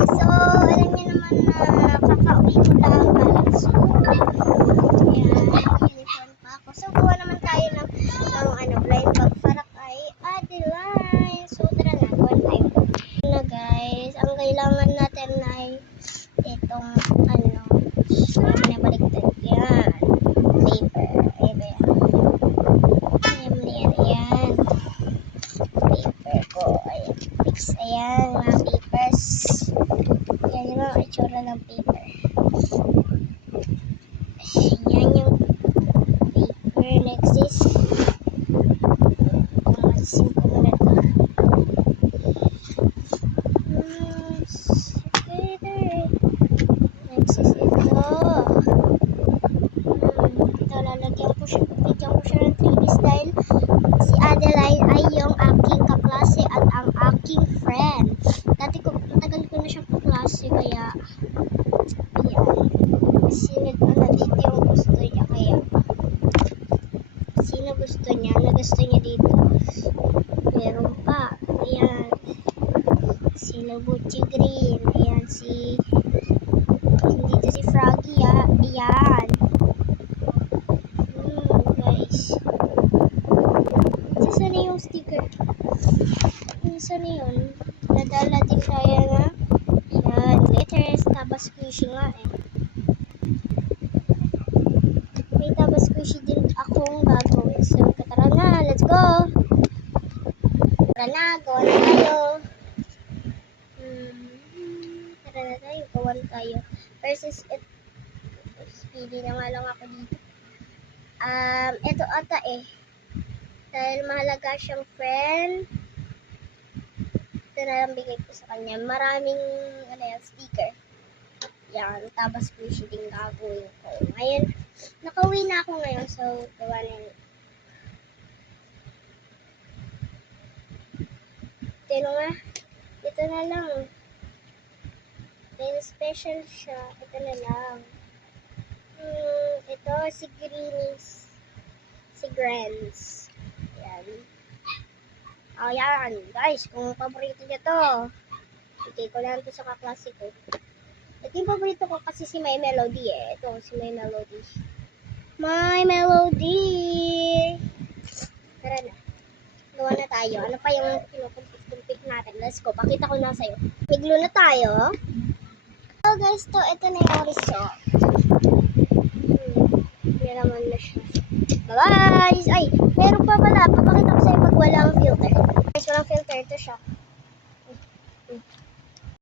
So, alam niyo naman na kakauwi ko lang galing school. Ayan, uniform pa ako. So, gawa naman tayo ng blind bag para kay Adeline. So, tara na, gawan tayo. Na guys, ang kailangan natin ay itong nabaliktad. Yan, paper. Ayan. Ayan. Paper ko. Ayan. Fix. Ayan, mga papers. Ayan yung mga itsura ng paper. Ayan yung paper. Next is masisim ko muna ito. Next is ito. Ito, lalagyan ko siya ng 3Ds dahil si Adeline ay yung aking kaklase at ang aking friend. Matagal ko na siyang kaklase, kaya ayan. Dito yung gusto niya, kaya sino gusto niya? Nagusto niya dito. Meron pa. Ayan. Si Lobuchi Green. Ayan, dito si Froggy, ayan. Guys. Saan na yung sticker? Saan na yun? Nadala din kaya na. Ayan, letters, tabas squishy nga eh. May tabas squishy din akong gagawin. So, tara na, let's go! Tara na, gawan tayo. Tara na tayo, gawan tayo. Versus, speedy na nga lang ako dito. Ito ata eh. Dahil mahalaga siyang friend. Ito na lang bigay ko sa kanya. Maraming, sticker. Yan, tabas squishy din gagawin ko. Ngayon, nakauwi na ako ngayon, so, gawa na yun. Ito na lang. Then, special siya. Ito na lang. Ito, si Greenies. Si Grants. Yan. Ayan, guys, kung paborito niya to, bigay ko lang to sa kaklase ko. Ito yung paborito ko kasi si My Melody eh. Ito, si My Melody. My Melody! Tara na. Gawa na tayo. Ano pa yung pinukumpik natin? Let's go. Pakita ko na sa'yo. Miglo na tayo. So guys, ito na yung result. Yan naman na siya. Bye-bye! Ay, meron pa pala. Papakita ko sa'yo pag walang filter. Guys, walang filter. Ito siya.